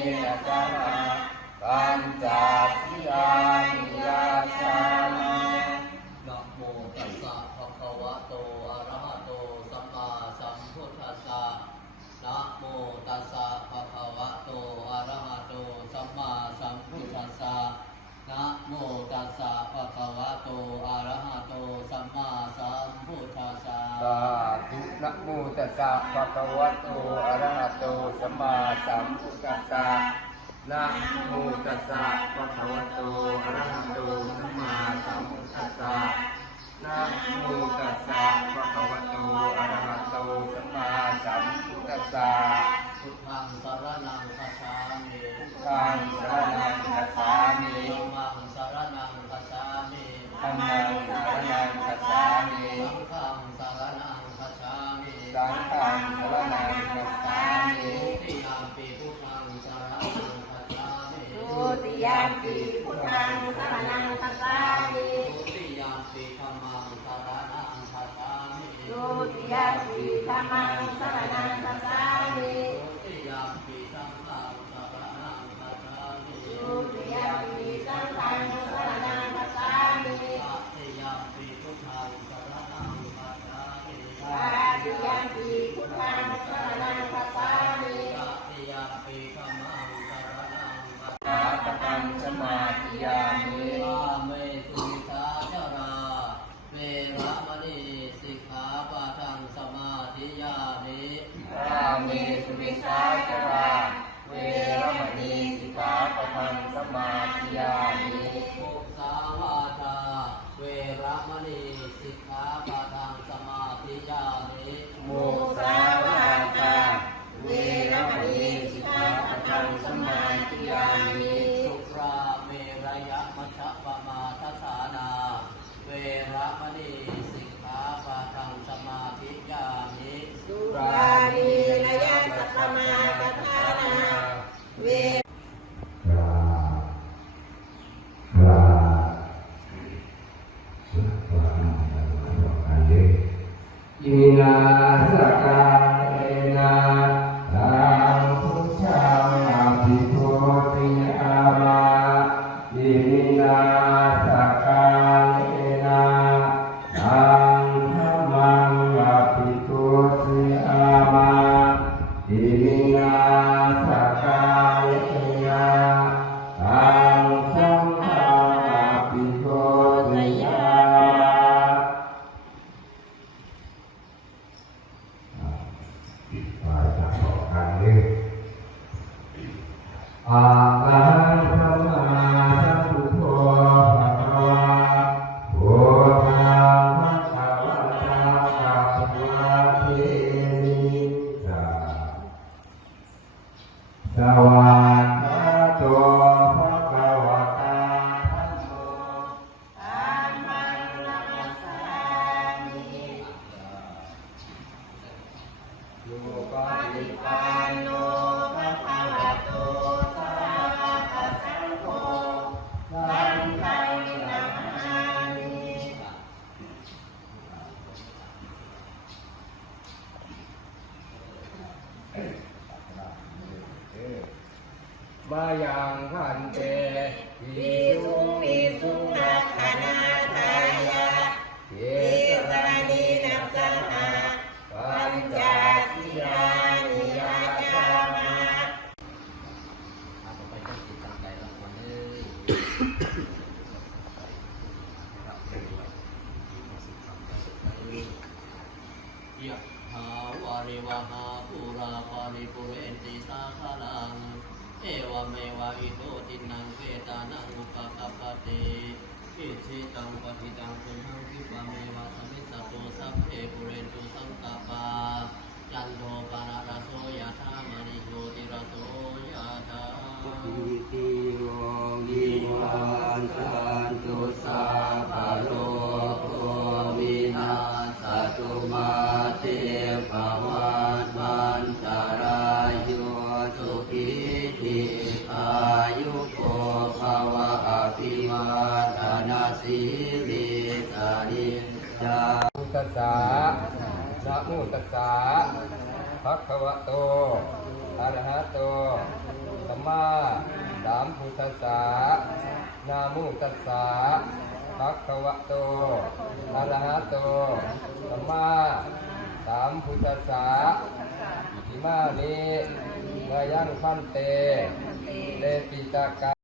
สมาปัญจศีลานิยาชามานะโมตัสสะภะคะวะโตอะระหะโตสัมมาสัมพุทธัสสะนะโมตัสสะภะคะวะโตอะระหะโตสัมมาสัมพุทธัสสะนะโมตัสสะภะคะวะโตอะระหะโตสัมมาสัมพุทธัสสะ ธินะโมตัสสะภะคะวะโตอะระหะโตสัมมาสัมพุทธัสสะนะโมตัสสะภะคะวะโตอะระหะโตสัมมาสัมพุทธัสสะ ยามปีพุทธังสรณังคัจฉามิทุติยามปีธัมมังสรณังคัจฉามิทุติยามปีธัมมังสรณังคัจฉามิทุติยามปีสังฆังสรณังคัจฉามิทุติยามปีสังฆังสรณังคัจฉามิตติยามปีพุทธังสรณังคัจฉามิตาติยามปีพุทธังสรณังคัจฉามิตติยามปี มสุวิชาจาราเวรมณีสิกขาปะทังสมาธิยามิมุสาวาตาเวรมณีสิกขาปะทังสมาธิยามิมุ มายังพันเตวิสุงวิสุนักขณาทายาเยสานินินันัสสสะสหาปัญจสิยานิยาจามาต่อไปต้องติดตามใจละวันเลยยะหาวาริวหาภูราปาริปุเรนติสาคาลัง เอวเมวะอิโตตินังเวตานังอุปกัปปติอิชิตังปฏิตังตุนังคิปะเมวะสมิสสตุสัพเพปุเรนตุสังกปาจันโทปาราโสยธามณิโยติระโส นาสิริสานิจามุตสานะโมตัสสะภะคะวะโตอะระหะโตสัมมาสามพุทธัสสะนามุตัสสะภะคะวะโตอะระหะโตสัมมาสามพุทธัสสะอิมานิวายังพันเต เตปิตากา